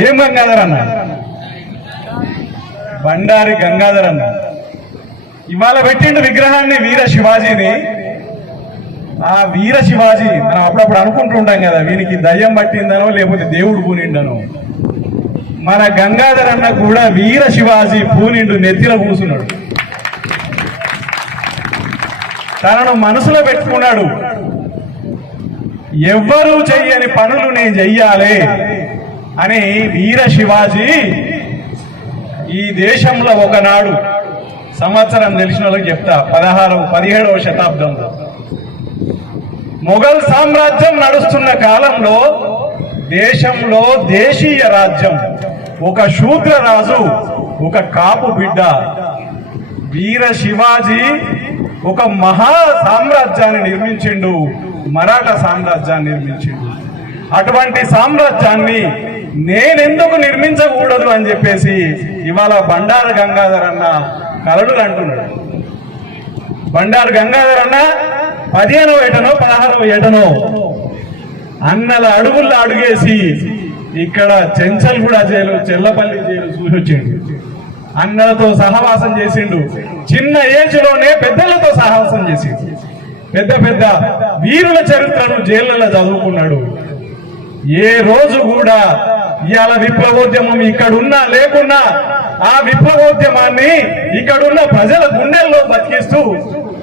ఏం గంగాధర్ అన్న? బండారి గంగాధర్ అన్న ఇవాళ పెట్టిండు విగ్రహాన్ని వీర శివాజీని. ఆ వీర శివాజీ మనం అప్పుడప్పుడు అనుకుంటుంటాం కదా, వీనికి దయ్యం పట్టిందనో లేకపోతే దేవుడు పూనిండనో. మన గంగాధర్ అన్న కూడా వీర శివాజీ పూనిండు, నెత్తిలో కూసున్నాడు. తనను మనసులో పెట్టుకున్నాడు, ఎవ్వరూ చెయ్యని పనులు నేను చెయ్యాలి అని. వీర శివాజీ ఈ దేశంలో ఒకనాడు, సంవత్సరం తెలిసిన వాళ్ళకి చెప్తా, 17వ శతాబ్దంలో మొఘల్ సామ్రాజ్యం నడుస్తున్న కాలంలో దేశంలో దేశీయ రాజ్యం, ఒక శూద్ర రాజు, ఒక కాపు బిడ్డ వీర శివాజీ ఒక మహా సామ్రాజ్యాన్ని నిర్మించిండు, మరాఠా సామ్రాజ్యాన్ని నిర్మించిండు. అటువంటి సామ్రాజ్యాన్ని నేనెందుకు నిర్మించకూడదు అని చెప్పేసి ఇవాళ బండారు గంగాధర్ అన్న కలడులు అంటున్నాడు. బండారు గంగాధర్ అన్న 15వ ఏటనో 16వ ఏటనో అన్నల అడుగుల్లో అడుగేసి ఇక్కడ చెంచల్గూడ జైలు, చెల్లపల్లి జైలు చూసి వచ్చిండు. అన్నలతో సహవాసం చేసిండు. చిన్న ఏజ్ లోనే పెద్దలతో సహవాసం చేసిండు. పెద్ద పెద్ద వీరుల చరిత్రను జైళ్లలో చదువుకున్నాడు. ఏ రోజు కూడా ఇవాళ విప్లవోద్యమం ఇక్కడున్నా లేకున్నా ఆ విప్లవోద్యమాన్ని ఇక్కడున్న ప్రజల గుండెల్లో బతికిస్తూ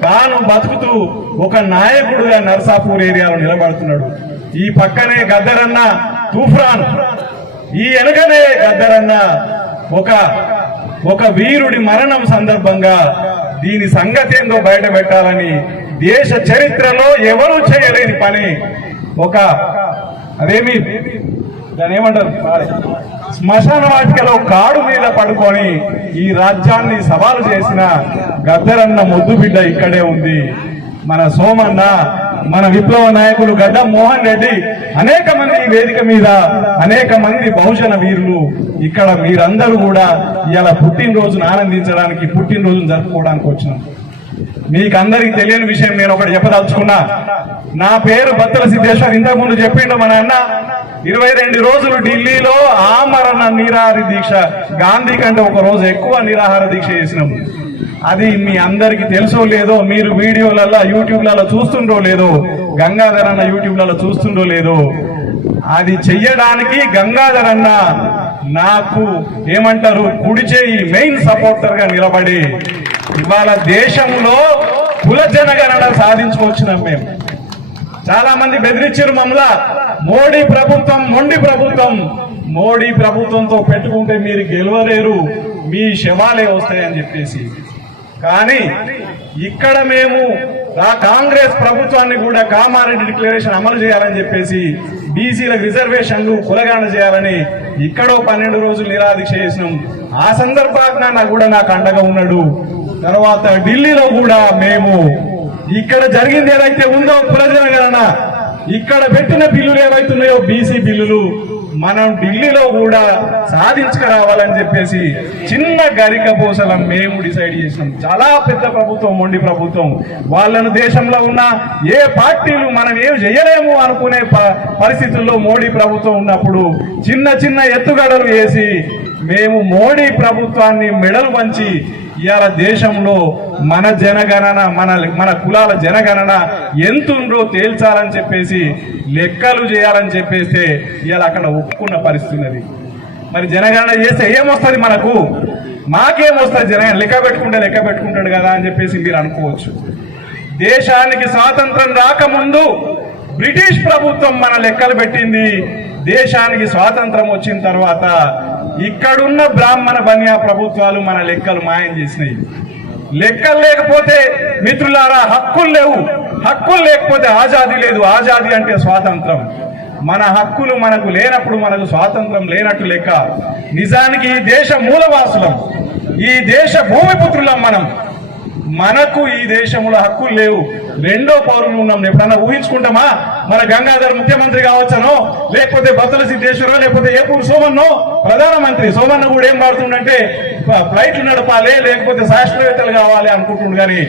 తాను బతుకుతూ ఒక నాయకుడుగా నర్సాపూర్ ఏరియాలో నిలబడుతున్నాడు. ఈ పక్కనే గద్దరన్న తూఫాన్, ఈ వెనుకనే గద్దరన్న ఒక వీరుడి మరణం సందర్భంగా దీని సంగతి ఏందో బయట పెట్టాలని దేశ చరిత్రలో ఎవరూ చేయలేని పని, అదేమి దాని ఏమంటారు, శ్మశాన వాటికలో కాడు మీద పడుకొని ఈ రాజ్యాన్ని సవాలు చేసిన గద్దరన్న ముద్దు బిడ్డ ఇక్కడే ఉంది. మన సోమన్న, మన విప్లవ నాయకులు గడ్డ మోహన్ రెడ్డి, అనేక మంది వేదిక మీద, అనేక మంది బహుజన వీరులు ఇక్కడ. మీరందరూ కూడా ఇలా పుట్టినరోజును ఆనందించడానికి, పుట్టినరోజును జరుపుకోవడానికి వచ్చినాం. మీకు అందరికి తెలియని విషయం నేను ఒకటి చెప్పదలుచుకున్నా. నా పేరు బత్తల సిద్ధేశ్వర్. ఇంతకుముందు చెప్పిండు మన అన్న, 22 రోజులు ఢిల్లీలో ఆమరణ నిరాహార దీక్ష, గాంధీ కంటే ఒక రోజు ఎక్కువ నిరాహార దీక్ష చేసినాము. అది మీ అందరికి తెలుసో లేదో, మీరు వీడియోలలో యూట్యూబ్లలో చూస్తుండో లేదో, గంగాధర్ అన్న యూట్యూబ్లలో చూస్తుండో లేదో, అది చెయ్యడానికి గంగాధర్ అన్న నాకు ఏమంటారు కుడి చేయి మెయిన్ సపోర్టర్ గా నిలబడి ఇవాళ దేశంలో కుల జనగణన సాధించుకొచ్చినాం. మేము చాలా మంది బెదిరించారు మమ్మల్ని, మోడీ ప్రభుత్వం మొండి ప్రభుత్వం, మోడీ ప్రభుత్వంతో పెట్టుకుంటే మీరు గెలవలేరు, మీ శవాలే వస్తాయని చెప్పేసి. కానీ ఇక్కడ మేము ఆ కాంగ్రెస్ ప్రభుత్వాన్ని కూడా కామారెడ్డి డిక్లరేషన్ అమలు చేయాలని చెప్పేసి, బీసీలకు రిజర్వేషన్లు కులగాన చేయాలని ఇక్కడో 12 రోజులు నిరాదీక్ష చేసినాం. ఆ సందర్భంగా కూడా నాకు అండగా ఉన్నాడు. తర్వాత ఢిల్లీలో కూడా మేము ఇక్కడ జరిగింది ఏదైతే ఉందో కుల జనగణన, ఇక్కడ పెట్టిన బిల్లులు ఏవైతున్నాయో బీసీ బిల్లులు, మనం ఢిల్లీలో కూడా సాధించుకురావాలని చెప్పేసి చిన్న గరిక పూసలం మేము డిసైడ్ చేసినాం. చాలా పెద్ద ప్రభుత్వం, మొండి ప్రభుత్వం. వాళ్ళను దేశంలో ఉన్న ఏ పార్టీలు మనం ఏం చేయలేము అనుకునే పరిస్థితుల్లో మోడీ ప్రభుత్వం ఉన్నప్పుడు చిన్న చిన్న ఎత్తుగడలు వేసి మేము మోడీ ప్రభుత్వాన్ని మెడలు వంచి ఇవాళ దేశంలో మన జనగణన, మన కులాల జనగణన ఎంతుండ్రో తేల్చాలని చెప్పేసి, లెక్కలు చేయాలని చెప్పేస్తే ఇవాళ అక్కడ ఒప్పుకున్న పరిస్థితి అది. మరి జనగణన చేస్తే ఏమొస్తుంది మనకు? మాకేమొస్తుంది? జనగణన లెక్క పెట్టుకుంటాడు కదా అని చెప్పేసి మీరు అనుకోవచ్చు. దేశానికి స్వాతంత్రం రాకముందు బ్రిటిష్ ప్రభుత్వం మన లెక్కలు పెట్టింది. దేశానికి స్వాతంత్రం వచ్చిన తర్వాత ఇక్కడున్న బ్రాహ్మణ బనియా ప్రభుత్వాలు మన లెక్కలు మాయం చేసినాయి. లెక్కలు లేకపోతే మిత్రులారా హక్కులు లేవు, హక్కులు లేకపోతే ఆజాదీ లేదు. ఆజాదీ అంటే స్వాతంత్రం. మన హక్కులు మనకు లేనప్పుడు మనకు స్వాతంత్రం లేనట్టు లెక్క. నిజానికి ఈ దేశ మూలవాసులం, ఈ దేశ భూమిపుత్రులం మనం. మనకు ఈ దేశంలో హక్కులు లేవు, రెండో పౌరులు ఉన్నాం. ఎప్పుడన్నా ఊహించుకుంటామా మన గంగాధర్ ముఖ్యమంత్రి కావచ్చనో, లేకపోతే బత్తల సిద్ధేశ్వరో, లేకపోతే ఏపూరు సోమన్నో ప్రధానమంత్రి? సోమన్న కూడా ఏం పాడుతుండంటే ఫ్లైట్లు నడపాలి, లేకపోతే శాస్త్రవేత్తలు కావాలి అనుకుంటుండు. కానీ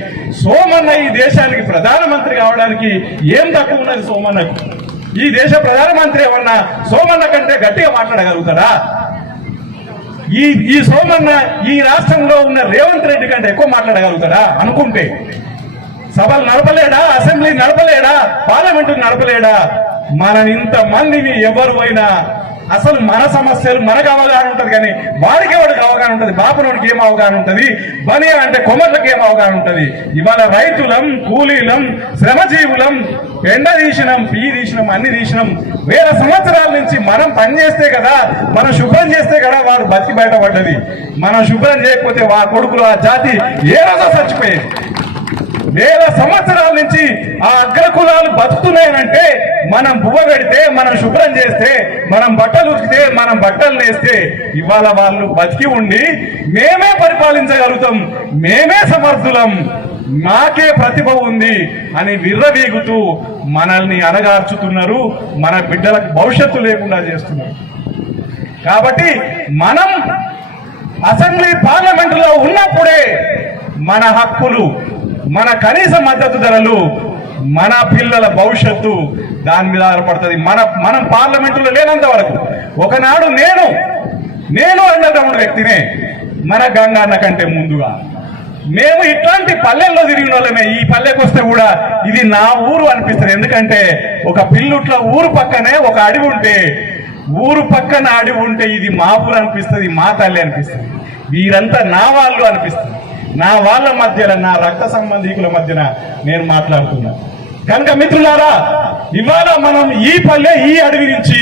సోమన్న ఈ దేశానికి ప్రధానమంత్రి కావడానికి ఏం తక్కువ ఉన్నది సోమన్నకు? ఈ దేశ ప్రధానమంత్రి ఏమన్నా సోమన్న కంటే గట్టిగా మాట్లాడగలుగుతాడా? ఈ సోమన్న ఈ రాష్ట్రంలో ఉన్న రేవంత్ రెడ్డి కంటే ఎక్కువ మాట్లాడగలుగుతాడా? అనుకుంటే సభలు నడపలేడా? అసెంబ్లీ నడపలేడా? పార్లమెంటు నడపలేడా? మనం ఇంతమందిని ఎవరు అయినా అసలు మన సమస్యలు మనకు అవగాహన ఉంటది, కానీ వాడికి ఎవరికి అవగాహన ఉంటది? బాపునోడికి ఏం అవగాహన ఉంటది? బనియా అంటే కొమ్మర్లకి ఏం అవగాహన ఉంటది? ఇవాళ రైతులం, కూలీలం, శ్రమజీవులం, ఎండ తీసినాం, పీ తీసినాం, అన్ని తీసినాం. వేల సంవత్సరాల నుంచి మనం పనిచేస్తే కదా, మనం శుభ్రం చేస్తే కదా వాడు బతికి బయటపడ్డది. మనం శుభ్రం చేయకపోతే వా కొడుకులు ఆ జాతి ఏ రోజో చచ్చిపోయేది. వేల సంవత్సరాల నుంచి ఆ అగ్రకులాలు బతుకుతున్నాయనంటే మనం బువ్వ పెడితే, మనం శుభ్రం చేస్తే, మనం బట్టలు ఉతికితే, మనం బట్టలు వేస్తే ఇవాళ వాళ్ళు బతికి ఉండి మేమే పరిపాలించగలుగుతాం, మేమే సమర్థులం, మాకే ప్రతిభ ఉంది అని విర్రవీగుతూ మనల్ని అణగార్చుతున్నారు. మన బిడ్డలకు భవిష్యత్తు లేకుండా చేస్తున్నారు. కాబట్టి మనం అసెంబ్లీ పార్లమెంటులో ఉన్నప్పుడే మన హక్కులు, మన కనీస మద్దతు ధరలు, మన పిల్లల భవిష్యత్తు దాని మీద ఆధారపడుతుంది. మనం పార్లమెంటులో లేనంత వరకు ఒకనాడు నేను అన్నదమ్ముడు వ్యక్తినే మన గంగన్న కంటే ముందుగా మేము ఇట్లాంటి పల్లెల్లో తిరిగిన వాళ్ళమే. ఈ పల్లెకి వస్తే కూడా ఇది నా ఊరు అనిపిస్తుంది. ఎందుకంటే ఒక పిల్లుట్ల ఊరు పక్కనే ఒక అడవి ఉంటే, ఊరు పక్కన అడవి ఉంటే ఇది మా ఊరు అనిపిస్తుంది, మా తల్లి అనిపిస్తుంది, వీరంతా నా వాళ్ళు అనిపిస్తుంది. నా వాళ్ళ మధ్యన, నా రక్త సంబంధికుల మధ్యన నేను మాట్లాడుతున్నా. కనుక మిత్రులారా, ఇవాళ మనం ఈ పల్లె, ఈ అడవి నుంచి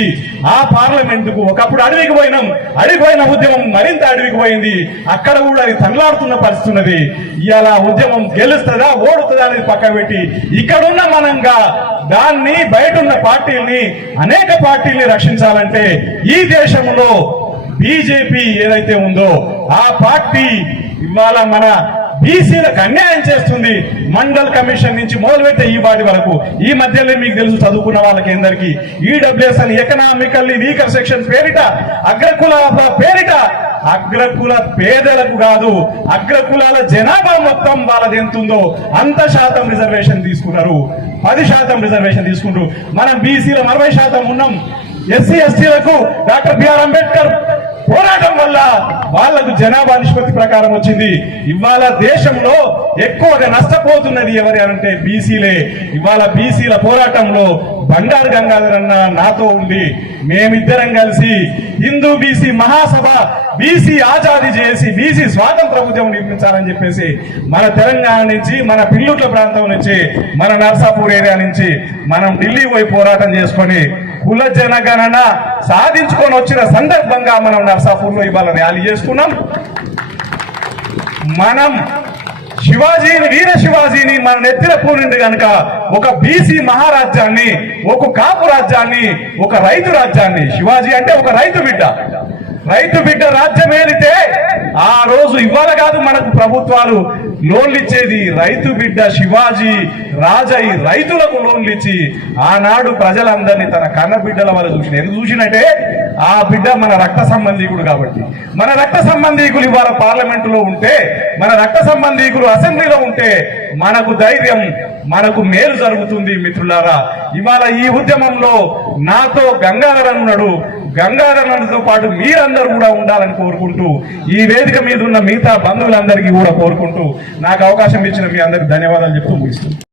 ఆ పార్లమెంటుకు ఒకప్పుడు అడవికి పోయినాం. అడిగిపోయిన ఉద్యమం మరింత అడవికి పోయింది. అక్కడ కూడా అది తనలాడుతున్న పరిస్థితి ఉన్నది. ఇవాళ ఉద్యమం గెలుస్తుందా ఓడుతుందా అనేది పక్క పెట్టి ఇక్కడున్న మనంగా దాన్ని, బయట ఉన్న పార్టీల్ని, అనేక పార్టీల్ని రక్షించాలంటే ఈ దేశంలో బీజేపీ ఏదైతే ఉందో ఆ పార్టీ ఇవాళ మన బీసీలకు అన్యాయం చేస్తుంది. మండల్ కమిషన్ నుంచి మొదలుపెట్టే ఈ వాటి వరకు, ఈ మధ్యలో మీకు తెలుసు చదువుకున్న వాళ్ళకి అందరికీ ఈడబ్ల్యూఎస్ అని ఎకనామికల్లీ వీకర్ సెక్షన్ పేరిట, అగ్రకులాల పేరిట, అగ్రకుల పేదలకు కాదు, అగ్రకులాల జనాభా మొత్తం వాళ్ళది ఎంతుందో అంత శాతం రిజర్వేషన్ తీసుకున్నారు. 10% రిజర్వేషన్ తీసుకుంటారు. మనం బీసీలో 40% ఉన్నాం. ఎస్సీ ఎస్టీలకు డాక్టర్ బిఆర్ అంబేద్కర్ పోరాటం వల్ల వాళ్లకు జనాభా నిష్పత్తి ప్రకారం వచ్చింది. ఇవాళ దేశంలో ఎక్కువగా నష్టపోతున్నది ఎవరి అంటే బీసీలే. ఇవాళ బీసీల పోరాటంలో బండారు గంగాధర్ అన్న నాతో ఉండి మేమిద్దరం కలిసి హిందూ బీసీ మహాసభ, బీసీ ఆజాదీ చేసి బీసీ స్వాతంత్ర ఉద్యమం నిర్మించాలని చెప్పేసి మన తెలంగాణ నుంచి, మన పిల్లుట్ల ప్రాంతం నుంచి, మన నర్సాపూర్ ఏరియా నుంచి మనం ఢిల్లీ పోయి పోరాటం చేసుకొని కుల జనగణన సాధించుకొని వచ్చిన సందర్భంగా మనం నర్సాపూర్లో ఇవాళ ర్యాలీ చేసుకున్నాం. మనం శివాజీని, వీర శివాజీని మన నెత్తిన పూనింది కనుక ఒక బీసీ మహారాజ్యాన్ని, ఒక కాపు రాజ్యాన్ని, ఒక రైతు రాజ్యాన్ని, శివాజీ అంటే ఒక రైతు బిడ్డ రాజ్యం ఏలితే ఆ రోజు ఇవాళ కాదు మనకు ప్రభుత్వాలు లోన్లు ఇచ్చేది, రైతు బిడ్డ శివాజీ రాజై రైతులకు లోన్లు ఇచ్చి ఆనాడు ప్రజలందరినీ తన కన్న బిడ్డల వల్ల చూసిన. ఎందుకు చూసినట్టే ఆ బిడ్డ మన రక్త సంబంధీకుడు కాబట్టి. మన రక్త సంబంధీకులు ఇవాళ పార్లమెంటులో ఉంటే, మన రక్త సంబంధీకులు అసెంబ్లీలో ఉంటే మనకు ధైర్యం, మనకు మేలు జరుగుతుంది. మిత్రులారా, ఇవాళ ఈ ఉద్యమంలో నాతో గంగాధర్ ఉన్నాడు. గంగాధర్తో పాటు మీరందరూ కూడా ఉండాలని కోరుకుంటూ, ఈ వేదిక మీద ఉన్న మిగతా బంధువులందరికీ కూడా కోరుకుంటూ నాకు అవకాశం ఇచ్చిన మీ అందరికి ధన్యవాదాలు చెప్తూ ముగిస్తున్నాను.